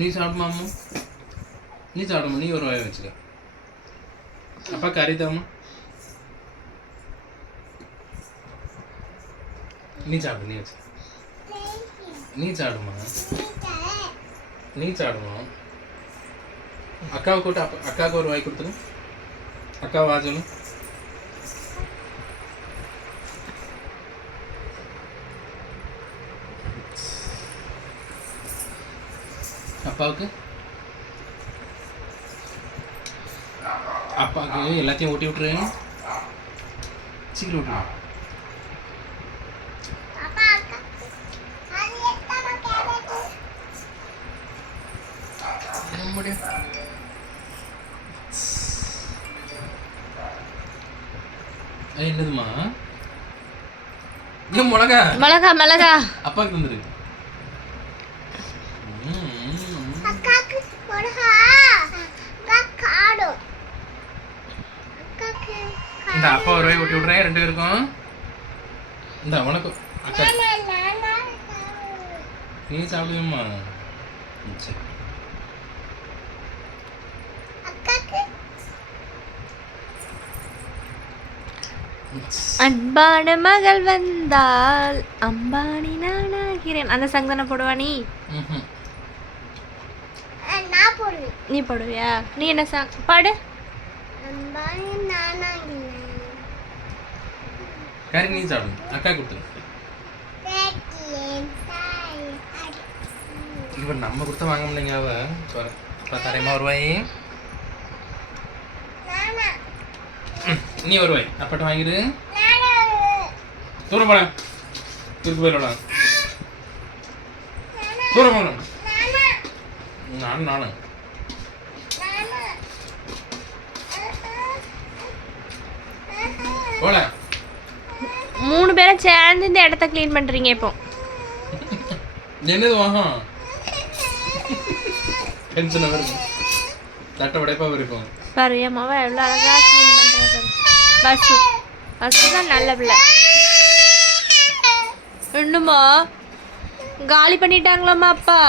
நீ சாப்பிடுமா அம்மா? நீ சாப்பிடுமா, நீ ஒரு வாயை வச்சுக்க. அப்பா கறி தாம்மா. நீ சாப்பிடு, நீ வச்சு. நீ சாப்பிடுமா, நீ சாப்பிடுமா. அக்காவை கூட்டு, அக்காவுக்கு ஒரு வாய் கொடுத்துரு. அக்கா வா சொல்லு. அப்பாவுக்கு அப்பாவுக்கு எல்லாத்தையும் ஊட்டி விட்டுரு. சீக்கிரம் விட்டுரு. என்னதுமா? மிளகா மிளகா மிளகா அப்பாவுக்கு வந்துரு. இந்த அப்பா ஒரு வாய் ஊட்டி விட்றேன் ரெண்டு பேருக்கும். இந்த உனக்கும் அக்கா நீ சாப்பிடுவேம்மா. சரி அன்பான மகள் வந்தால் அம்பானி நானாகிறேன். அந்த சாங் தானே போடுவா நீ? நீ போடுவியா? நீ என்ன சாங் பாடு? கறி நீ சாப்பிடு, அக்கா கொடுத்துரு. இவன் நம்ம கொடுத்த வாங்க முடியங்க. அவ தரேம்மா ஒரு வாய். நீ ஒரு வாய் அப்பாட்ட வாங்கிடு. தூரம் போன இருக்கு போயிடலாம். தூரம் போன நானும் போல. 3 பேரும் சேர்ந்து இந்த இடத்த க்ளீன் பண்றீங்க இப்போ. என்னது வாகம் டென்ஷன் வருது. தட்டை உடைப்பா இருக்கும் பாரு. என் மாவா எவ்வளோ அழகா க்ளீன் பண்றாங்க. பஸ் தான் நல்ல பிள்ளை. இன்னுமா காலி பண்ணிட்டாங்களாம்மா அப்பா?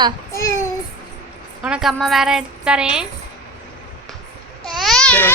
உனக்கு அம்மா வேற எடுத்து தரேன். சரி,